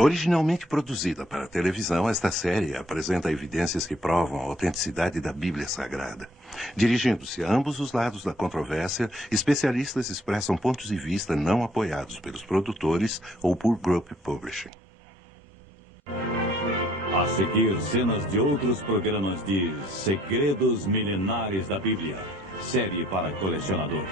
Originalmente produzida para a televisão, esta série apresenta evidências que provam a autenticidade da Bíblia Sagrada. Dirigindo-se a ambos os lados da controvérsia, especialistas expressam pontos de vista não apoiados pelos produtores ou por Group Publishing. A seguir, cenas de outros programas de Segredos Milenares da Bíblia, série para colecionadores.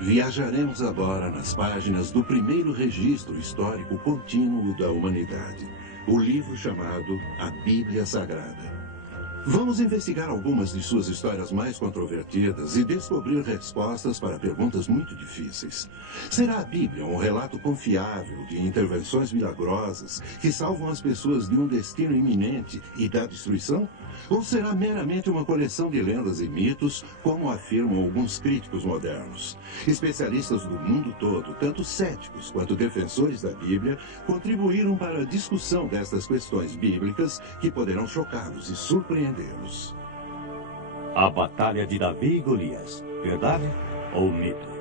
Viajaremos agora nas páginas do primeiro registro histórico contínuo da humanidade, o livro chamado A Bíblia Sagrada. Vamos investigar algumas de suas histórias mais controvertidas e descobrir respostas para perguntas muito difíceis. Será a Bíblia um relato confiável de intervenções milagrosas que salvam as pessoas de um destino iminente e da destruição? Ou será meramente uma coleção de lendas e mitos, como afirmam alguns críticos modernos? Especialistas do mundo todo, tanto céticos quanto defensores da Bíblia, contribuíram para a discussão destas questões bíblicas que poderão chocá-los e surpreendê-los. A Batalha de Davi e Golias, verdade ou mito?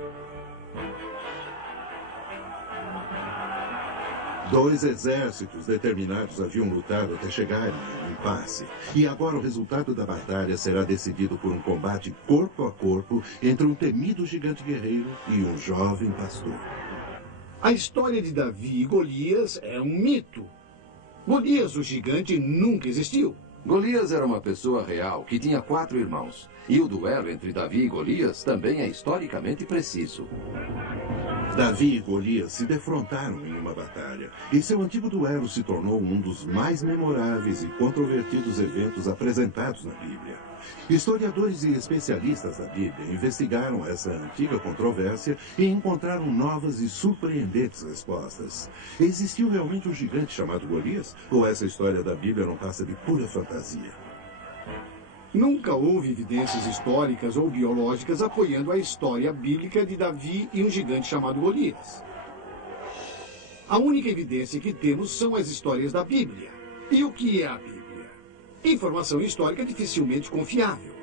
Dois exércitos determinados haviam lutado até chegarem a um impasse. E agora o resultado da batalha será decidido por um combate corpo a corpo entre um temido gigante guerreiro e um jovem pastor. A história de Davi e Golias é um mito. Golias, o gigante, nunca existiu. Golias era uma pessoa real que tinha 4 irmãos. E o duelo entre Davi e Golias também é historicamente preciso. Davi e Golias se defrontaram em uma batalha, e seu antigo duelo se tornou um dos mais memoráveis e controvertidos eventos apresentados na Bíblia. Historiadores e especialistas da Bíblia investigaram essa antiga controvérsia e encontraram novas e surpreendentes respostas. Existiu realmente um gigante chamado Golias? Ou essa história da Bíblia não passa de pura fantasia? Nunca houve evidências históricas ou biológicas apoiando a história bíblica de Davi e um gigante chamado Golias. A única evidência que temos são as histórias da Bíblia. E o que é a Bíblia? Informação histórica dificilmente confiável.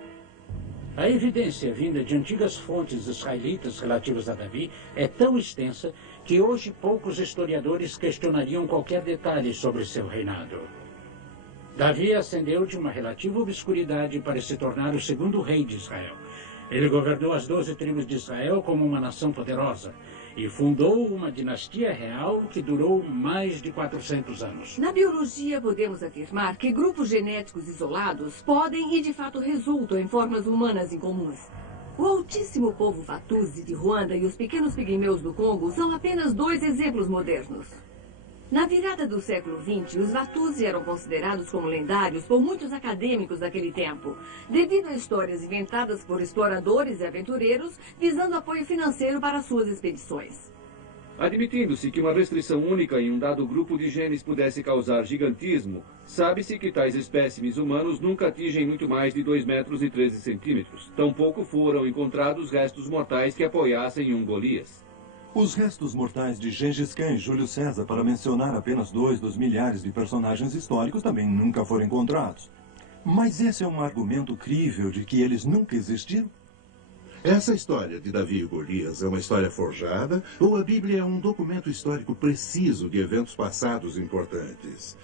A evidência vinda de antigas fontes israelitas relativas a Davi é tão extensa que hoje poucos historiadores questionariam qualquer detalhe sobre seu reinado. Davi ascendeu de uma relativa obscuridade para se tornar o segundo rei de Israel. Ele governou as 12 tribos de Israel como uma nação poderosa e fundou uma dinastia real que durou mais de 400 anos. Na biologia, podemos afirmar que grupos genéticos isolados podem e de fato resultam em formas humanas incomuns. O altíssimo povo Watusi de Ruanda e os pequenos pigmeus do Congo são apenas 2 exemplos modernos. Na virada do século XX, os Watusi eram considerados como lendários por muitos acadêmicos daquele tempo, devido a histórias inventadas por exploradores e aventureiros visando apoio financeiro para suas expedições. Admitindo-se que uma restrição única em um dado grupo de genes pudesse causar gigantismo, sabe-se que tais espécimes humanos nunca atingem muito mais de 2 metros e 13 centímetros. Tampouco foram encontrados restos mortais que apoiassem um Golias. Os restos mortais de Gengis Khan e Júlio César, para mencionar apenas 2 dos milhares de personagens históricos, também nunca foram encontrados. Mas esse é um argumento crível de que eles nunca existiram? Essa história de Davi e Golias é uma história forjada ou a Bíblia é um documento histórico preciso de eventos passados importantes?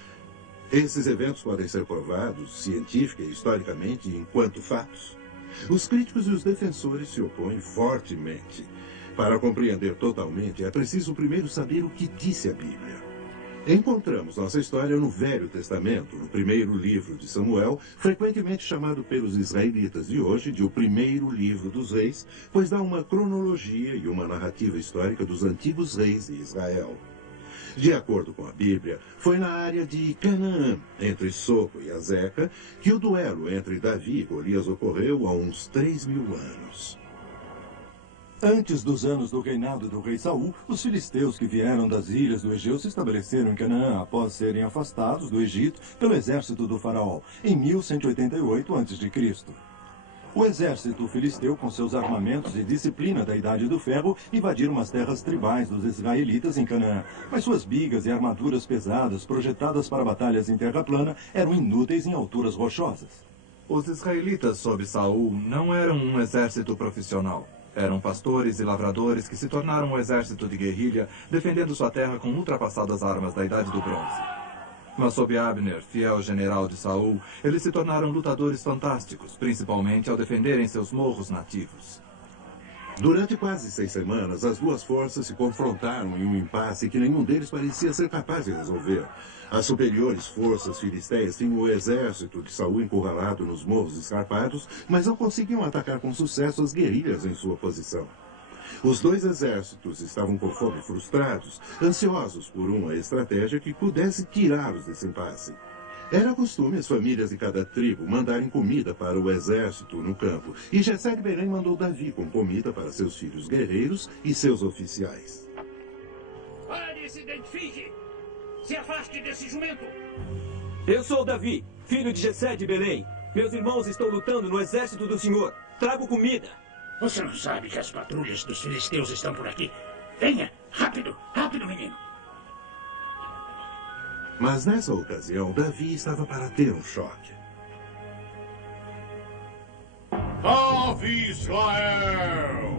Esses eventos podem ser provados científica e historicamente enquanto fatos. Os críticos e os defensores se opõem fortemente. Para compreender totalmente, é preciso primeiro saber o que disse a Bíblia. Encontramos nossa história no Velho Testamento, no primeiro livro de Samuel, frequentemente chamado pelos israelitas de hoje de o primeiro livro dos reis, pois dá uma cronologia e uma narrativa histórica dos antigos reis de Israel. De acordo com a Bíblia, foi na área de Canaã, entre Soco e Azeca, que o duelo entre Davi e Golias ocorreu há uns 3.000 anos. Antes dos anos do reinado do rei Saul, os filisteus que vieram das ilhas do Egeu se estabeleceram em Canaã após serem afastados do Egito pelo exército do faraó, em 1188 a.C. O exército filisteu, com seus armamentos e disciplina da Idade do Ferro, invadiram as terras tribais dos israelitas em Canaã, mas suas bigas e armaduras pesadas, projetadas para batalhas em terra plana, eram inúteis em alturas rochosas. Os israelitas sob Saul não eram um exército profissional. Eram pastores e lavradores que se tornaram um exército de guerrilha, defendendo sua terra com ultrapassadas armas da Idade do Bronze. Mas sob Abner, fiel general de Saul, eles se tornaram lutadores fantásticos, principalmente ao defenderem seus morros nativos. Durante quase 6 semanas, as duas forças se confrontaram em um impasse que nenhum deles parecia ser capaz de resolver. As superiores forças filisteias tinham o exército de Saul encurralado nos morros escarpados, mas não conseguiam atacar com sucesso as guerrilhas em sua posição. Os dois exércitos estavam com fome, frustrados, ansiosos por uma estratégia que pudesse tirá-los desse impasse. Era costume as famílias de cada tribo mandarem comida para o exército no campo, e Jessé de Belém mandou Davi com comida para seus filhos guerreiros e seus oficiais. Pare e se identifique! Se afaste desse jumento! Eu sou Davi, filho de Jessé de Belém. Meus irmãos estão lutando no exército do Senhor. Trago comida. Você não sabe que as patrulhas dos filisteus estão por aqui? Venha! Rápido! Rápido, menino! Mas nessa ocasião, Davi estava para ter um choque. Ave Israel!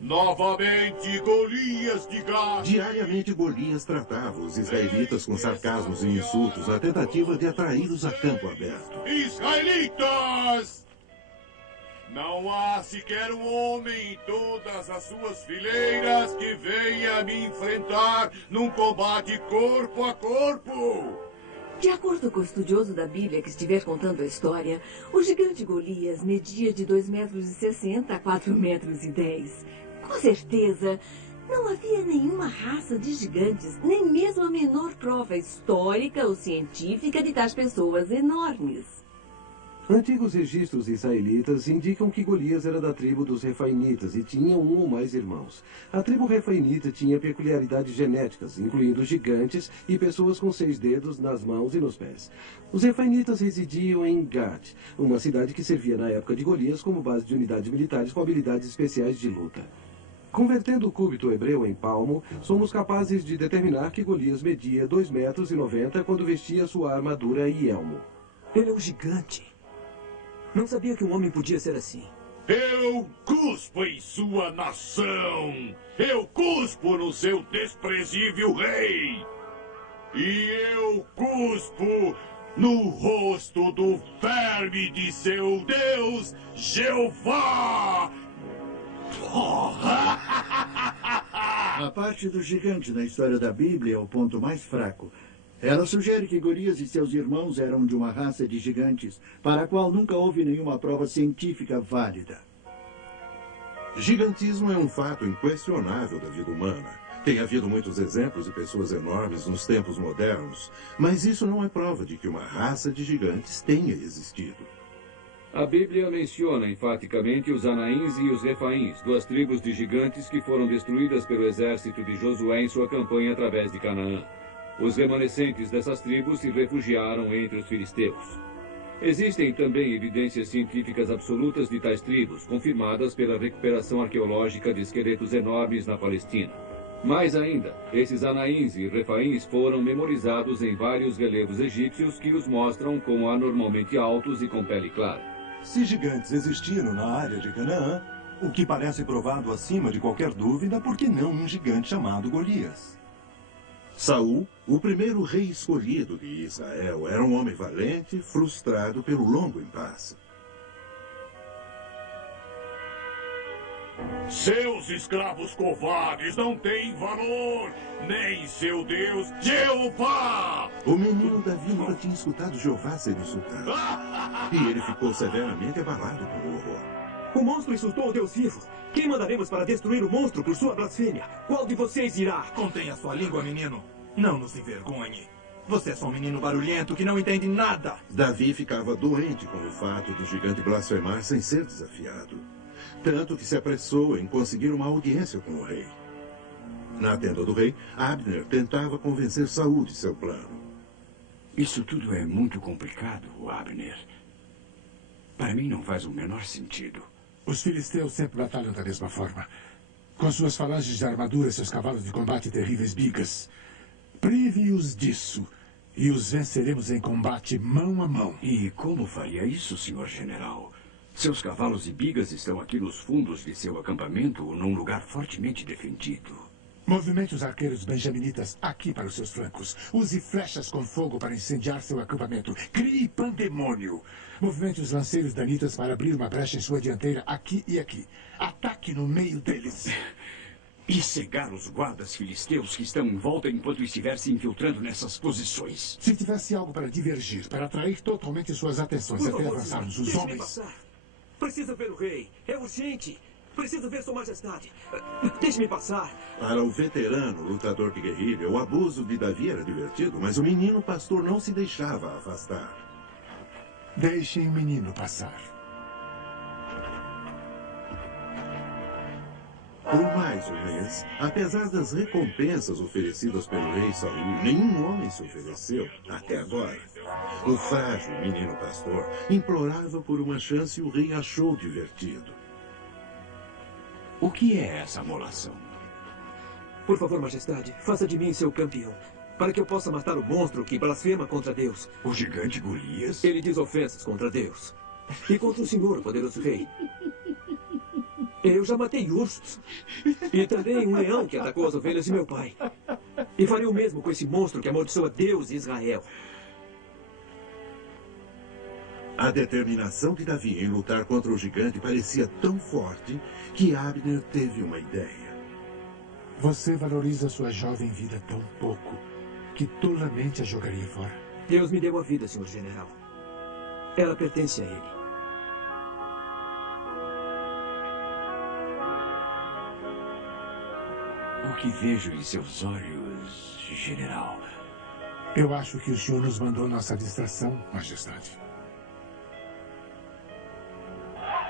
Novamente Golias de Gade. Diariamente Golias tratava os israelitas com sarcasmos e insultos na tentativa de atraí-los a campo aberto. Israelitas! Não há sequer um homem em todas as suas fileiras que venha me enfrentar num combate corpo a corpo. De acordo com o estudioso da Bíblia que estiver contando a história, o gigante Golias media de 2,60 metros a 4,10 metros. Com certeza, não havia nenhuma raça de gigantes, nem mesmo a menor prova histórica ou científica de tais pessoas enormes. Antigos registros israelitas indicam que Golias era da tribo dos Refainitas e tinha um ou mais irmãos. A tribo Refainita tinha peculiaridades genéticas, incluindo gigantes e pessoas com 6 dedos nas mãos e nos pés. Os Refainitas residiam em Gat, uma cidade que servia na época de Golias como base de unidades militares com habilidades especiais de luta. Convertendo o cúbito hebreu em palmo, somos capazes de determinar que Golias media 2,90 metros quando vestia sua armadura e elmo. Ele é um gigante. Não sabia que um homem podia ser assim. Eu cuspo em sua nação! Eu cuspo no seu desprezível rei! E eu cuspo no rosto do verme de seu Deus, Jeová! A parte do gigante na história da Bíblia é o ponto mais fraco. Ela sugere que Golias e seus irmãos eram de uma raça de gigantes, para a qual nunca houve nenhuma prova científica válida. Gigantismo é um fato inquestionável da vida humana. Tem havido muitos exemplos de pessoas enormes nos tempos modernos, mas isso não é prova de que uma raça de gigantes tenha existido. A Bíblia menciona enfaticamente os Anaíns e os Refaíns, duas tribos de gigantes que foram destruídas pelo exército de Josué em sua campanha através de Canaã. Os remanescentes dessas tribos se refugiaram entre os filisteus. Existem também evidências científicas absolutas de tais tribos, confirmadas pela recuperação arqueológica de esqueletos enormes na Palestina. Mais ainda, esses Anaíns e Refaíns foram memorizados em vários relevos egípcios que os mostram como anormalmente altos e com pele clara. Se gigantes existiram na área de Canaã, o que parece provado acima de qualquer dúvida, por que não um gigante chamado Golias? Saul, o primeiro rei escolhido de Israel, era um homem valente, frustrado pelo longo impasse. Seus escravos covardes não têm valor, nem seu Deus, Jeová! O menino Davi nunca tinha escutado Jeová ser insultado. E ele ficou severamente abalado com o horror. O monstro insultou o Deus vivo. Quem mandaremos para destruir o monstro por sua blasfêmia? Qual de vocês irá? Contenha sua língua, menino. Não nos envergonhe. Você é só um menino barulhento que não entende nada. Davi ficava doente com o fato do gigante blasfemar sem ser desafiado. Tanto que se apressou em conseguir uma audiência com o rei. Na tenda do rei, Abner tentava convencer Saul de seu plano. Isso tudo é muito complicado, Abner. Para mim não faz o menor sentido. Os filisteus sempre batalham da mesma forma. Com suas falanges de armadura e seus cavalos de combate e terríveis bigas. Prive-os disso, e os venceremos em combate mão a mão. E como faria isso, senhor general? Seus cavalos e bigas estão aqui nos fundos de seu acampamento, num lugar fortemente defendido. Movimente os arqueiros benjaminitas aqui para os seus flancos. Use flechas com fogo para incendiar seu acampamento. Crie pandemônio. Movimente os lanceiros danitas para abrir uma brecha em sua dianteira aqui e aqui. Ataque no meio deles. E cegar os guardas filisteus que estão em volta enquanto estiver se infiltrando nessas posições. Se tivesse algo para divergir, para atrair totalmente suas atenções até avançarmos, os homens... Preciso ver o rei. É urgente. Preciso ver sua majestade. Deixe-me passar. Para o veterano lutador de guerrilha, o abuso de Davi era divertido, mas o menino pastor não se deixava afastar. Deixem o menino passar. Por mais um mês, apesar das recompensas oferecidas pelo rei Saul, nenhum homem se ofereceu até agora. O frágil menino pastor implorava por uma chance e o rei achou divertido. O que é essa molação? Por favor, majestade, faça de mim seu campeão, para que eu possa matar o monstro que blasfema contra Deus. O gigante Golias? Ele diz ofensas contra Deus. E contra o senhor, poderoso rei. Eu já matei ursos. E também um leão que atacou as ovelhas de meu pai. E farei o mesmo com esse monstro que amaldiçoa Deus e Israel. A determinação de Davi em lutar contra o gigante parecia tão forte que Abner teve uma ideia. Você valoriza sua jovem vida tão pouco que tolamente a jogaria fora. Deus me deu a vida, senhor general. Ela pertence a ele. O que vejo em seus olhos, general? Eu acho que o senhor nos mandou nossa distração, majestade.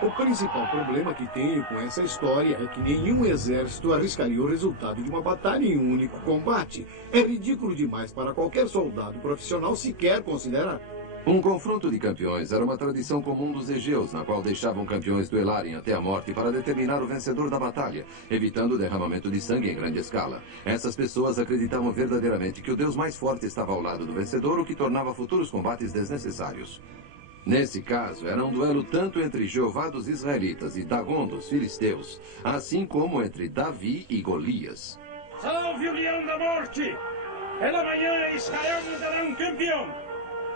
O principal problema que tenho com essa história é que nenhum exército arriscaria o resultado de uma batalha em um único combate. É ridículo demais para qualquer soldado profissional sequer considerar. Um confronto de campeões era uma tradição comum dos egeus, na qual deixavam campeões duelarem até a morte para determinar o vencedor da batalha, evitando o derramamento de sangue em grande escala. Essas pessoas acreditavam verdadeiramente que o deus mais forte estava ao lado do vencedor, o que tornava futuros combates desnecessários. Nesse caso, era um duelo tanto entre Jeová dos israelitas e Dagon dos filisteus, assim como entre Davi e Golias. Salve o leão da morte! Pela manhã Israel nos dará um campeão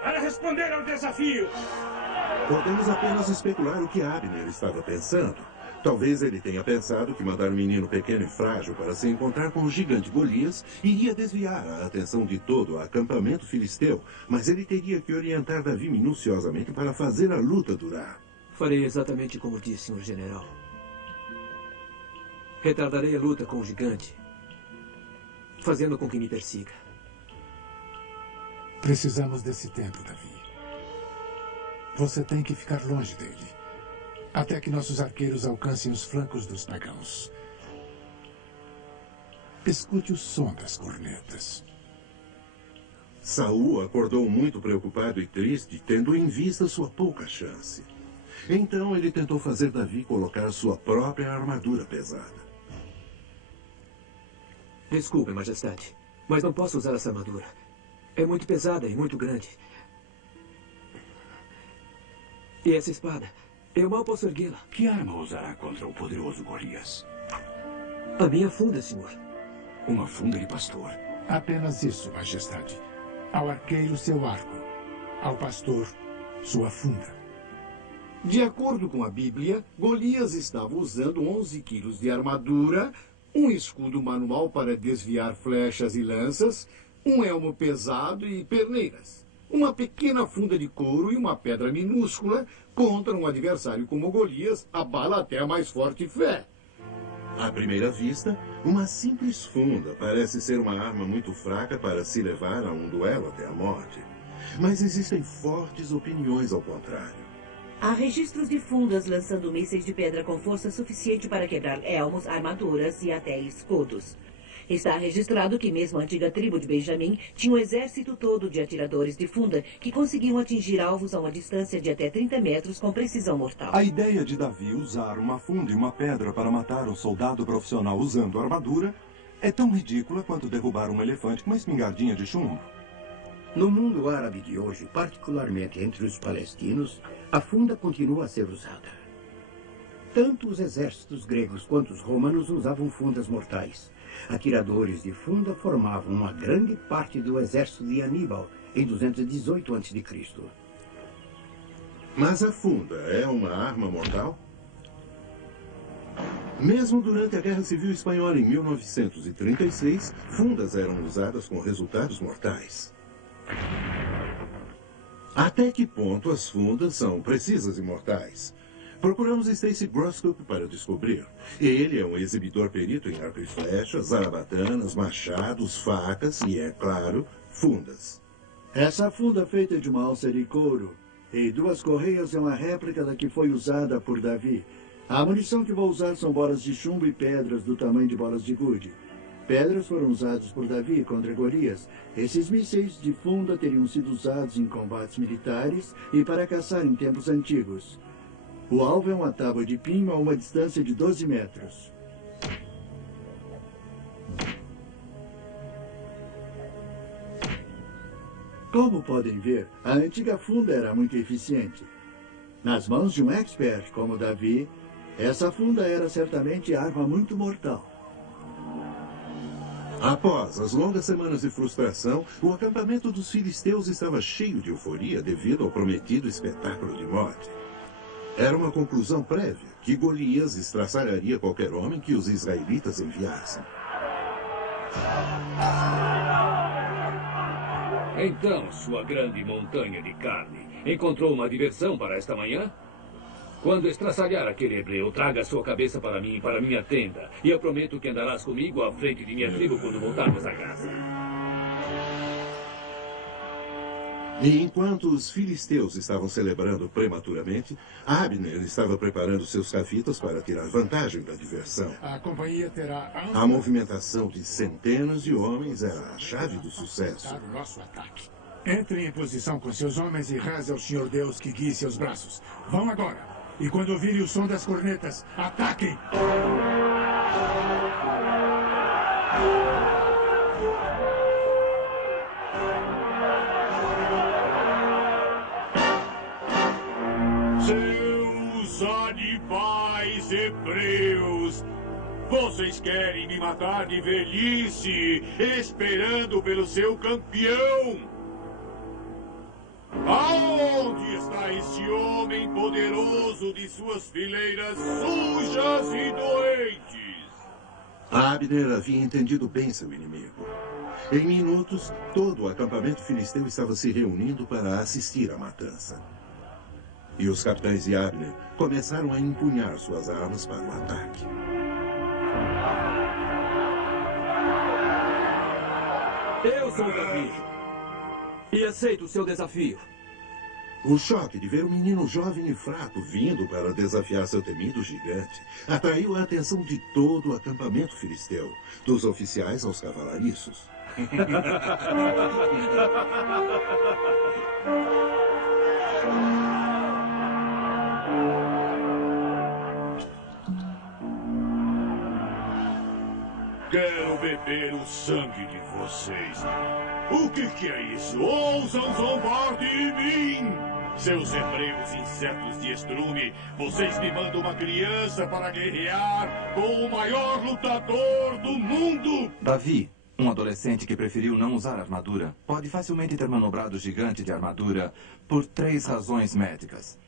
para responder ao desafio. Podemos apenas especular o que Abner estava pensando. Talvez ele tenha pensado que mandar um menino pequeno e frágil para se encontrar com o gigante Golias iria desviar a atenção de todo o acampamento filisteu, mas ele teria que orientar Davi minuciosamente para fazer a luta durar. Farei exatamente como disse, senhor general. Retardarei a luta com o gigante, fazendo com que me persiga. Precisamos desse tempo, Davi. Você tem que ficar longe dele. Até que nossos arqueiros alcancem os flancos dos pagãos. Escute o som das cornetas. Saul acordou muito preocupado e triste, tendo em vista sua pouca chance. Então ele tentou fazer Davi colocar sua própria armadura pesada. Desculpe, majestade, mas não posso usar essa armadura. É muito pesada e muito grande. E essa espada? Eu mal posso erguê-la. Que arma usará contra o poderoso Golias? A minha funda, senhor. Uma funda de pastor. Apenas isso, majestade. Ao arqueiro, seu arco. Ao pastor, sua funda. De acordo com a Bíblia, Golias estava usando 11 quilos de armadura, um escudo manual para desviar flechas e lanças, um elmo pesado e perneiras, uma pequena funda de couro e uma pedra minúscula. Contra um adversário como Golias, abala até a mais forte fé. À primeira vista, uma simples funda parece ser uma arma muito fraca para se levar a um duelo até a morte. Mas existem fortes opiniões ao contrário. Há registros de fundas lançando mísseis de pedra com força suficiente para quebrar elmos, armaduras e até escudos. Está registrado que mesmo a antiga tribo de Benjamim tinha um exército todo de atiradores de funda que conseguiam atingir alvos a uma distância de até 30 metros com precisão mortal. A ideia de Davi usar uma funda e uma pedra para matar um soldado profissional usando armadura é tão ridícula quanto derrubar um elefante com uma espingardinha de chumbo. No mundo árabe de hoje, particularmente entre os palestinos, a funda continua a ser usada. Tanto os exércitos gregos quanto os romanos usavam fundas mortais. Atiradores de funda formavam uma grande parte do exército de Aníbal em 218 a.C. Mas a funda é uma arma mortal? Mesmo durante a Guerra Civil Espanhola em 1936, fundas eram usadas com resultados mortais. Até que ponto as fundas são precisas e mortais? Procuramos Stacy Grosskopf para descobrir. Ele é um exibidor perito em arco e flecha, zarabatanas, machados, facas e, é claro, fundas. Essa funda feita de uma alça de couro e 2 correias é uma réplica da que foi usada por Davi. A munição que vou usar são bolas de chumbo e pedras do tamanho de bolas de gude. Pedras foram usadas por Davi contra Golias. Esses mísseis de funda teriam sido usados em combates militares e para caçar em tempos antigos. O alvo é uma tábua de pinho a uma distância de 12 metros. Como podem ver, a antiga funda era muito eficiente. Nas mãos de um expert como Davi, essa funda era certamente arma muito mortal. Após as longas semanas de frustração, o acampamento dos filisteus estava cheio de euforia devido ao prometido espetáculo de morte. Era uma conclusão prévia que Golias estraçalharia qualquer homem que os israelitas enviassem. Então, sua grande montanha de carne encontrou uma diversão para esta manhã? Quando estraçalhar aquele hebreu, traga sua cabeça para mim e para minha tenda, e eu prometo que andarás comigo à frente de minha tribo quando voltarmos a casa. E enquanto os filisteus estavam celebrando prematuramente, Abner estava preparando seus cafitas para tirar vantagem da diversão. A companhia terá... A movimentação de centenas de homens era a chave do sucesso. ...o nosso ataque. Entrem em posição com seus homens e reze ao Senhor Deus que guie seus braços. Vão agora. E quando ouvirem o som das cornetas, ataquem! Seus animais hebreus! Vocês querem me matar de velhice, esperando pelo seu campeão! Aonde está esse homem poderoso de suas fileiras sujas e doentes? Abner havia entendido bem seu inimigo. Em minutos, todo o acampamento filisteu estava se reunindo para assistir à matança. E os capitães de Abner começaram a empunhar suas armas para o ataque. Eu sou Davi e aceito o seu desafio. O choque de ver um menino jovem e fraco vindo para desafiar seu temido gigante atraiu a atenção de todo o acampamento filisteu, dos oficiais aos cavalariços. Quero beber o sangue de vocês. O que é isso? Ousam zombar de mim! Seus hebreus insetos de estrume, vocês me mandam uma criança para guerrear com o maior lutador do mundo! Davi, um adolescente que preferiu não usar armadura, pode facilmente ter manobrado o gigante de armadura por 3 razões médicas.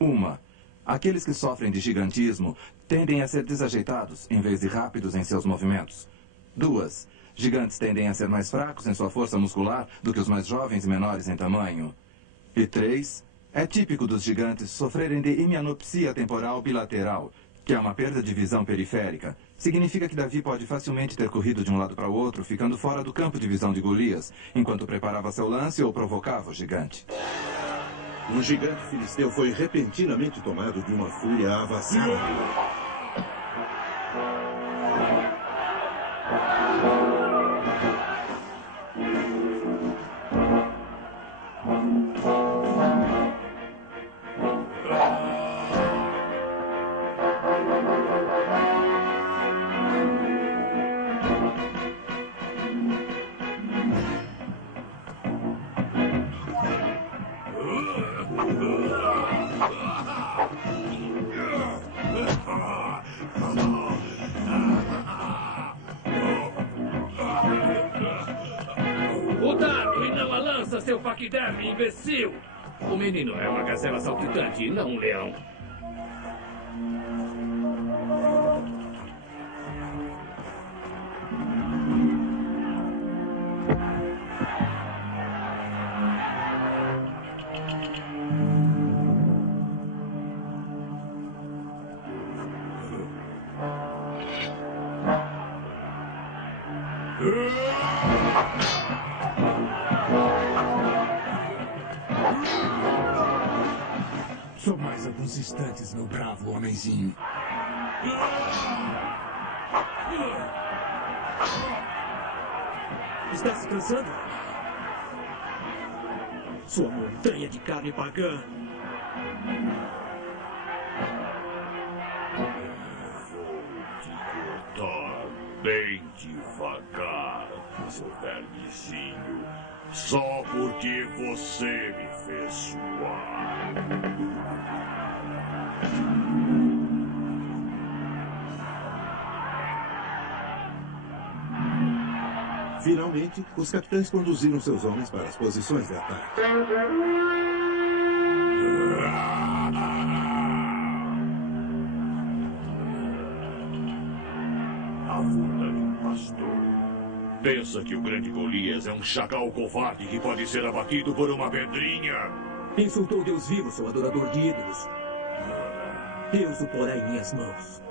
Uma, Aqueles que sofrem de gigantismo tendem a ser desajeitados, em vez de rápidos em seus movimentos. 2. Gigantes tendem a ser mais fracos em sua força muscular do que os mais jovens e menores em tamanho. E 3. É típico dos gigantes sofrerem de hemianopsia temporal bilateral, que é uma perda de visão periférica. Significa que Davi pode facilmente ter corrido de um lado para o outro, ficando fora do campo de visão de Golias, enquanto preparava seu lance ou provocava o gigante. Um gigante filisteu foi repentinamente tomado de uma fúria avassaladora. O dado e não a lança, seu paquiderme, imbecil! O menino é uma gazela saltitante e não um leão. Só mais alguns instantes, meu bravo homenzinho. Está se cansando? Sua montanha de carne pagã. Cortar bem devagar, seu vermezinho. Só porque você me fez suar. Finalmente, os capitães conduziram seus homens para as posições de ataque. A funda de um pastor. Pensa que o grande Golias é um chacal covarde que pode ser abatido por uma pedrinha? Insultou Deus vivo, seu adorador de ídolos. Deus o porá em minhas mãos.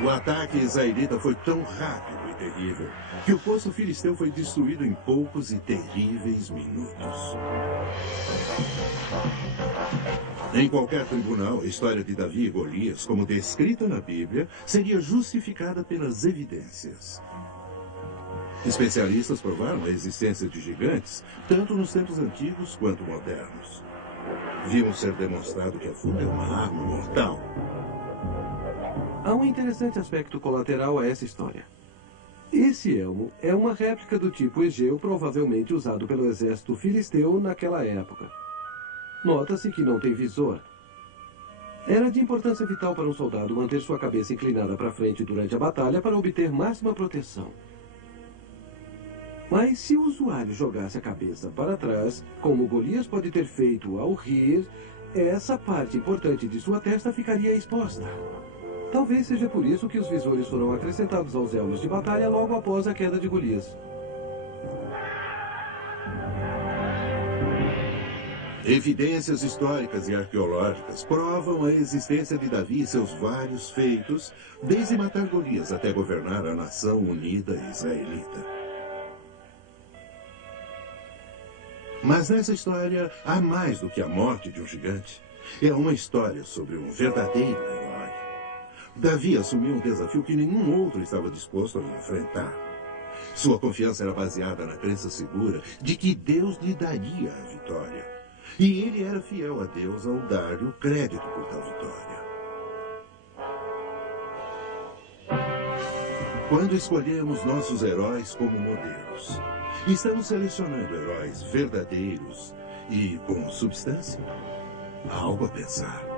O ataque israelita foi tão rápido e terrível que o poço filisteu foi destruído em poucos e terríveis minutos. Em qualquer tribunal, a história de Davi e Golias, como descrita na Bíblia, seria justificada pelas evidências. Especialistas provaram a existência de gigantes, tanto nos tempos antigos quanto modernos. Viram ser demonstrado que a funda é uma arma mortal. Há um interessante aspecto colateral a essa história. Esse elmo é uma réplica do tipo Egeu, provavelmente usado pelo exército filisteu naquela época. Nota-se que não tem visor. Era de importância vital para um soldado manter sua cabeça inclinada para frente durante a batalha para obter máxima proteção. Mas se o usuário jogasse a cabeça para trás, como Golias pode ter feito ao rir, essa parte importante de sua testa ficaria exposta. Talvez seja por isso que os visores foram acrescentados aos elmos de batalha logo após a queda de Golias. Evidências históricas e arqueológicas provam a existência de Davi e seus vários feitos, desde matar Golias até governar a nação unida israelita. Mas nessa história há mais do que a morte de um gigante. É uma história sobre um verdadeiro herói. Davi assumiu um desafio que nenhum outro estava disposto a enfrentar. Sua confiança era baseada na crença segura de que Deus lhe daria a vitória. E ele era fiel a Deus ao dar-lhe o crédito por tal vitória. Quando escolhemos nossos heróis como modelos, estamos selecionando heróis verdadeiros e com substância? Algo a pensar.